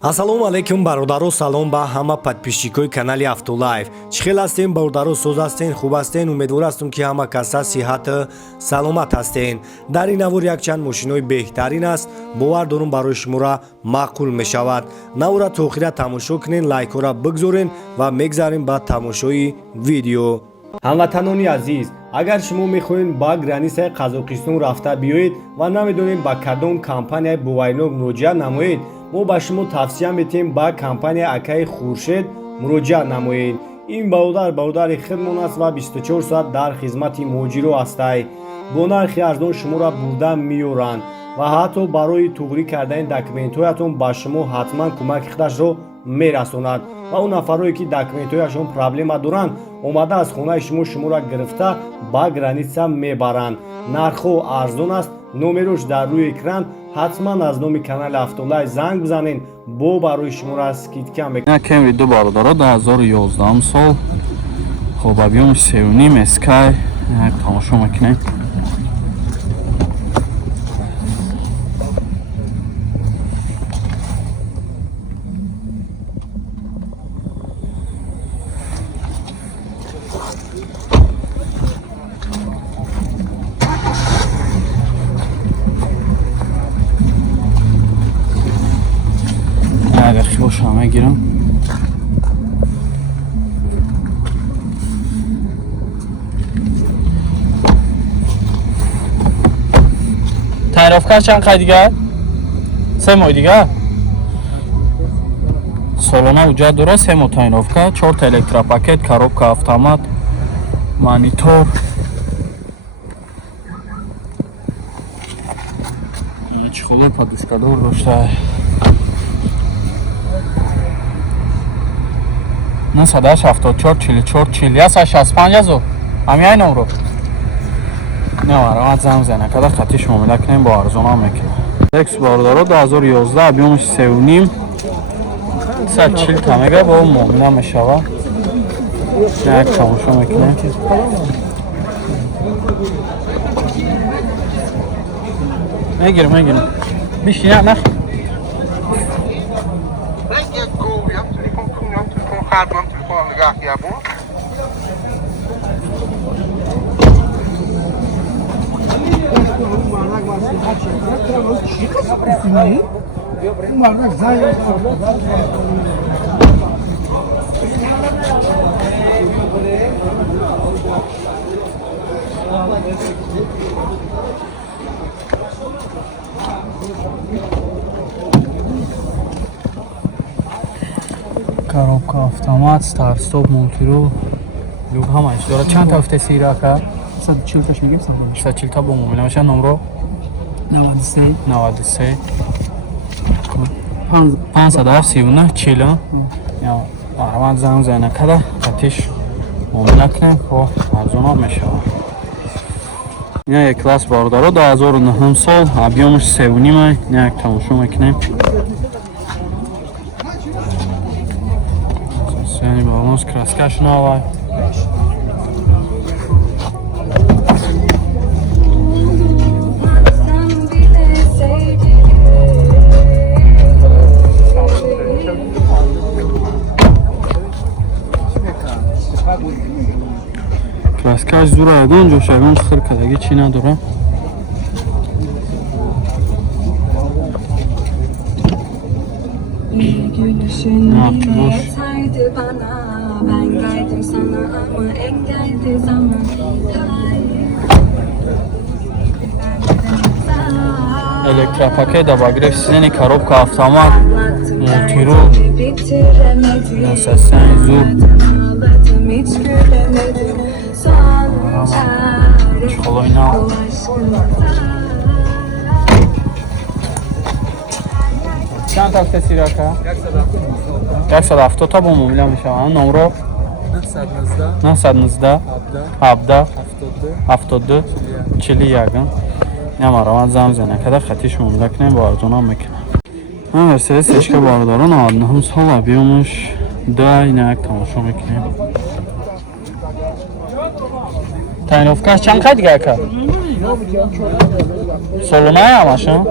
Ассалому алайкум бародаро, салом ба ҳама подписчикои канали Автолайф. Чӣ хел ҳастен бародаро, соз ҳастен, хуб ҳастен? Умедвор ҳастам ки ҳама каса сиҳату саломат ҳастен. Дар ин навор якчанд мошинои беҳтарин аст. Бовар дорум барои шуморо маъқул мешавад. Навора то охира тамошо кунен, лайкҳоро бигзорен ва мегзарем ба тамошои видео. ҳамватанони азиз, агар шумо мехоҳед ба границаи Қазоқистон рафта биёед ва намедонед ба кадом компанияи боваринок муроҷиат намоед, мо ба шумо тавсия метем ба компанияи Акаи Хуршед муроҷиат намоед. ин бародари худмон аст ва 24 соат дар хизмати муҳоҷиро ҳастай. бо нархи арзон шуморо бурда меёранд ва ҳатто барои туғрӣ кардани документҳоятон ба шумо ҳатман кӯмаки худашро мерасонад ва он нафароне ки документҳояшон проблема доранд омада аз хонаи шуморо гирифта ба граница мебаранд. нархҳо арзон аст. номерош дар рӯи экран. ҳатман аз номи канали Автолайф занг бизанед, бо барои шуморо скидка мекунем. Кем видео бародаро 2011 сол хоб объёмш 3.5 SK як тамошо мекунем. اگر خوش همه گیرم تعرفکر چند قد دیگه؟ 3 ماه دیگه؟ سالانه وجود داره 3 ماه تعرفکر 4 تا الکتروپاکت коробка автомат монитор чехолы подушкадор дошта 974 44 40 65 азо ҳамин номро наварам зам зана када хатиш муомила кунем бо арзона мекунем. Lex бародаро 2011 объёмш 3.5 140 тамега бо муомила мешавад. як тамошо мекунем. мегирем бишина нах gaat want de volgende dag ja boer. коробка автомат, старт, стоп, мультиру, люк ҳамааш дорад. Чанд та автоси рака? 140 таш мегем 140 та бо муомила меша. Номро 93 93 5 539 40 я арман зам зана када атиш муомила кунем бо арзона мешавад. ин як класс бародаро 2009 сол объёмш 3.5 як тамошо мекунем. یعنی بالانس کراسکش نوای کراسکش زور ادون جوشگان خیر کدگی چی نداره. boş. Elektropaket обогрев сидений, коробка автомат, мультиру, насосян зуб, чехолой нал. چند تا سیرا که 170 تا با موبیل میشوند. نمره 919 17 72 41 نمره زم زنه کده خطیش موبیل کنیم با ارزونا میکنم. من مرسدس اشکا بارداران 99 سال объёмش 2 یک تماشا میکنیم. تعریفکش چند قد دیگه که سالونه همشون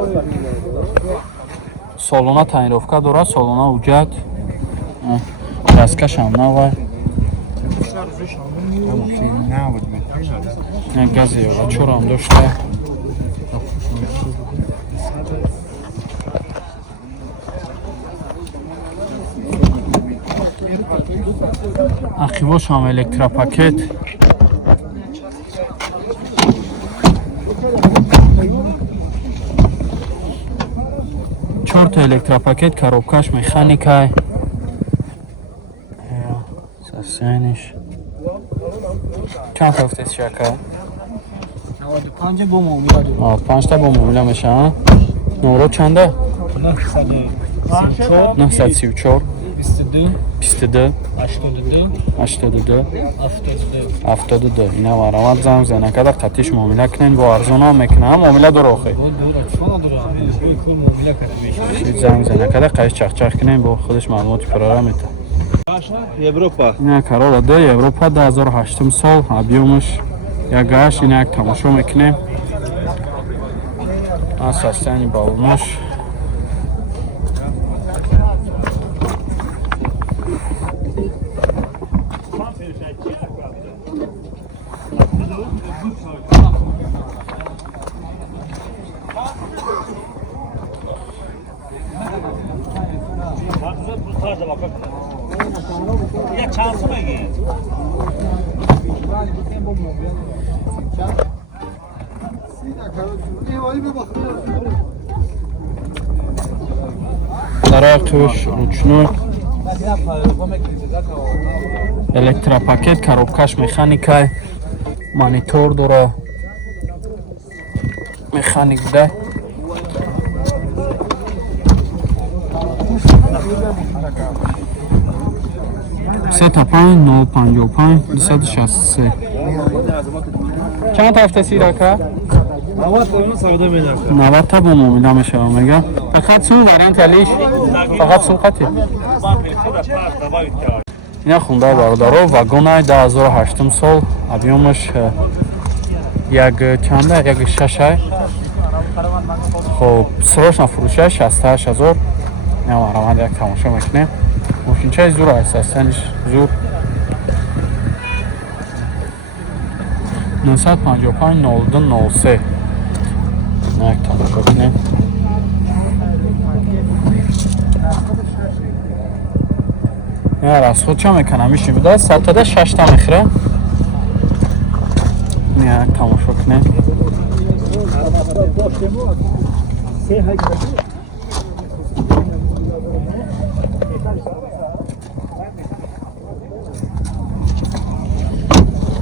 солона таъинировка дорад, солона уҷат, дасткаш ҳам нава, гази ёлачӯр ҳам дошта. ақибош ҳам электропакет. Чорта электропакет, коробкаш механикай. Сасяниш. Чанд та гуфтед шака? 95 бо муомила дорад. 5 та бо муомила мешавад. Номро чанда? 934 22 82 72. Ина варамад занг зана када қатиш муомила кунен, бо арзона мекунам. Муомила дор охи. Занг зана када қайш чахчах кунен, бо худаш маълумоти пурра мета. Европа. Ина Corolla D Европа 2008 сол, объемаш 1.8, ина як тамошо мекунем. Состояние баллонаш. Тарақиш ручной. Электропакет, коробкаш механикай. Монитор дора. Механик да. Сета 055 263. Чанд ҳафта сирака? 90 та бо муомила мешавад мегам. Фақат сум вариант алиш. Фақат сум қати. Ина хундаи бародаро, вагонай 2008 сол, объемаш як чанда, як 6. Хоб, срочна фурӯшаш 68000. Ина марамад як тамошо мекунем. Мошинчаи зур аст, асланиш зур. 955 02 03. Як тамошо кунем. Я расход ча мекунам миши буда 106 та мехира. Як тамошо кунем.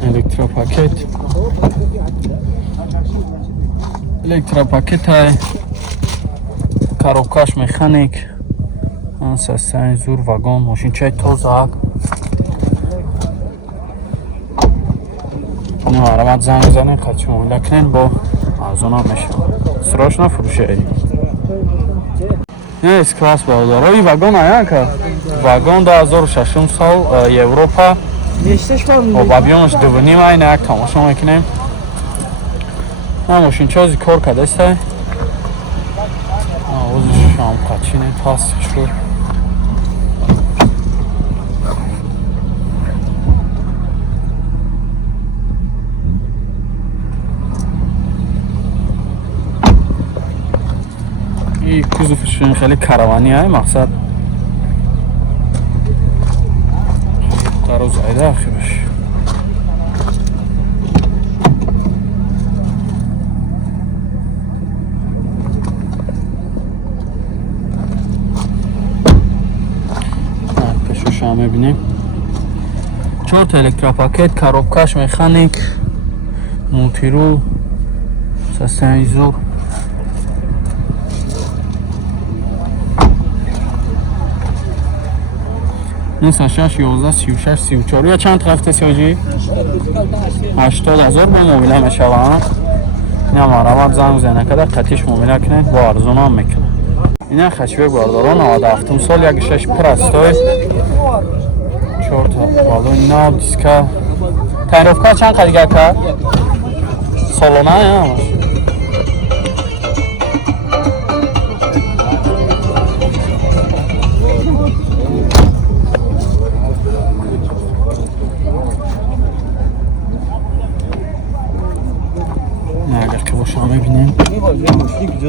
Электропакет. Электропакетай. Коробкаш механик. Состояние зур, вагон, мошинчаи тоза. Марамад занг занем, қатиш муомила кунен, бо арзона мешавад. Срочно фурӯшаи. С-класс бародаро, ин вагон аяка. Вагон 2006 сол, Европа. Об объемаш 2.5 айна як тамошо мекунем. Мошинчази кор кардастай. Овозиш ҳам қачине пастшур. ин кузовшин хеле каравани ай мақсад. Тароз айда ахибаш. Пешоша мебинем. 4 та электропакет, коробкаш механик, мултирул, состояние зур. Нуса 6 11 36 34. Я чанд рафта сёжи? 80000 бо муомила мешавад. Ина марамад занг зана када қатиш муомила кунед, бо арзона мекунад. Ина хачбек бародаро 97 сол, 1.6 прастой. 4 та балон нав диска. Таъинировка чанд қадига ка? Солона я.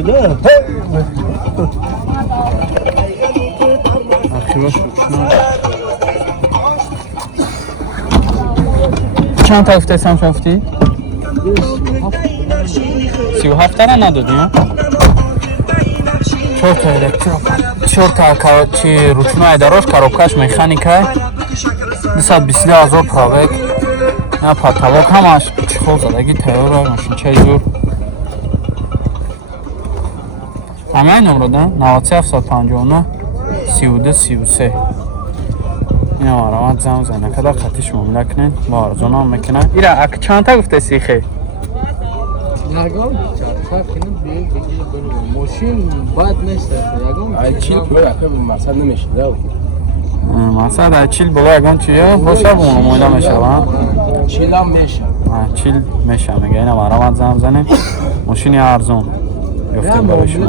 بده Arxivaş uçma. چند تا افته سم شفتی؟ 37 تا ندادی ها؟ 4 تا الکترو 4 تا چی ручной дорож коробкаш механика 220,000 пробег на потолок ҳамаш чехол задагӣ тайёра машинчаи зур ҳамаи номрода 93759 3233 اینا مرامت زم زنه کدا قطعش مملک نین با آرزونام میکنن ایره اک چند تا گفته سیخه یگان فرق کنم بگیر برو ماشین بد نیست یگان چیل کلو اکه مقصد نمیشه مقصد چیل بلا یگان چیه باشه بمونه مویده میشه چیل هم میشه چیل میشه میگه اینا مرامت زم زنه ماشین ارزون یفتیم برای شما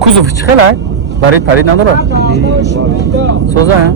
کوزوف چی خیلی؟ برید پرید نداره؟ سوزه هم؟